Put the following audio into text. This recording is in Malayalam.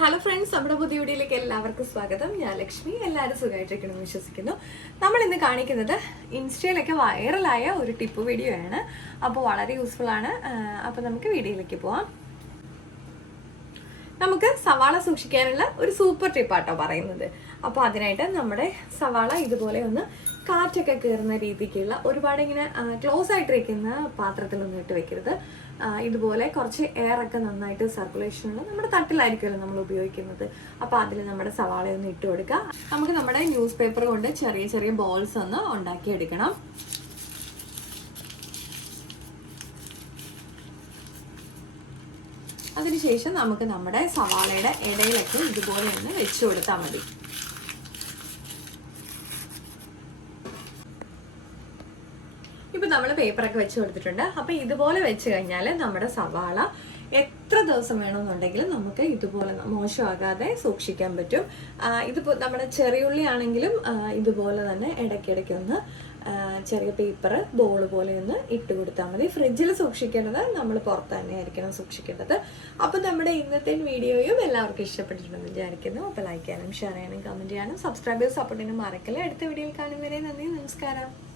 ഹലോ ഫ്രണ്ട്സ്, നമ്മുടെ പുതിയ വീഡിയോയിലേക്ക് എല്ലാവർക്കും സ്വാഗതം. ഞാൻ ലക്ഷ്മി. എല്ലാവരും സുഖമായിട്ടിരിക്കണമെന്ന് വിശ്വസിക്കുന്നു. നമ്മൾ ഇന്ന് കാണിക്കുന്നത് ഇൻസ്റ്റയിലൊക്കെ വൈറലായ ഒരു ടിപ്പ് വീഡിയോ ആണ്. അപ്പോൾ വളരെ യൂസ്ഫുൾ ആണ്. അപ്പോൾ നമുക്ക് വീഡിയോയിലേക്ക് പോവാം. നമുക്ക് സവാള സൂക്ഷിക്കാനുള്ള ഒരു സൂപ്പർ ടിപ്പാട്ടോ പറയുന്നത്. അപ്പോൾ അതിനായിട്ട് നമ്മുടെ സവാള ഇതുപോലെ ഒന്ന് കാറ്റൊക്കെ കയറുന്ന രീതിക്കുള്ള ഒരുപാട് ഇങ്ങനെ ക്ലോസ് ആയിട്ടിരിക്കുന്ന പാത്രത്തിലൊന്നും ഇട്ട് വെക്കരുത്. ഇതുപോലെ കുറച്ച് എയറൊക്കെ നന്നായിട്ട് സർക്കുലേഷനുള്ള നമ്മുടെ തട്ടിലായിരിക്കുമല്ലോ നമ്മൾ ഉപയോഗിക്കുന്നത്. അപ്പോൾ അതിൽ നമ്മുടെ സവാളയൊന്ന് ഇട്ട് കൊടുക്കുക. നമുക്ക് നമ്മുടെ ന്യൂസ് പേപ്പർ കൊണ്ട് ചെറിയ ചെറിയ ബോൾസ് ഒന്ന് ഉണ്ടാക്കിയെടുക്കണം. അതിനുശേഷം നമുക്ക് നമ്മുടെ സവാളയുടെ ഇടയിലൊക്കെ ഇതുപോലെ ഒന്ന് വെച്ച് കൊടുത്താൽ മതി. ഇപ്പൊ നമ്മൾ പേപ്പറൊക്കെ വെച്ച് കൊടുത്തിട്ടുണ്ട്. അപ്പൊ ഇതുപോലെ വെച്ച് കഴിഞ്ഞാൽ നമ്മുടെ സവാള എത്ര ദിവസം വേണമെന്നുണ്ടെങ്കിലും നമുക്ക് ഇതുപോലെ മോശമാകാതെ സൂക്ഷിക്കാൻ പറ്റും. ഇതിപ്പോൾ നമ്മുടെ ചെറിയുള്ളി ആണെങ്കിലും ഇതുപോലെ തന്നെ ഇടയ്ക്കിടയ്ക്ക് ഒന്ന് ചെറിയ പേപ്പർ ബോൾ പോലെ ഒന്ന് ഇട്ട് കൊടുത്താൽ മതി. ഫ്രിഡ്ജിൽ സൂക്ഷിക്കേണ്ടത് നമ്മൾ പുറത്ത് തന്നെ ആയിരിക്കണം സൂക്ഷിക്കേണ്ടത്. അപ്പോൾ നമ്മുടെ ഇന്നത്തെ വീഡിയോയും എല്ലാവർക്കും ഇഷ്ടപ്പെട്ടിട്ടുണ്ടെന്ന് വിചാരിക്കുന്നു. അപ്പോൾ ലൈക്ക് ചെയ്യാനും ഷെയർ ചെയ്യാനും കമൻറ്റ് ചെയ്യാനും സബ്സ്ക്രൈബ് ചെയ്ത് സപ്പോർട്ട് ചെയ്യാനും മറക്കല്ലേ. അടുത്ത വീഡിയോയിൽ കാണും വരെ നന്ദി, നമസ്കാരം.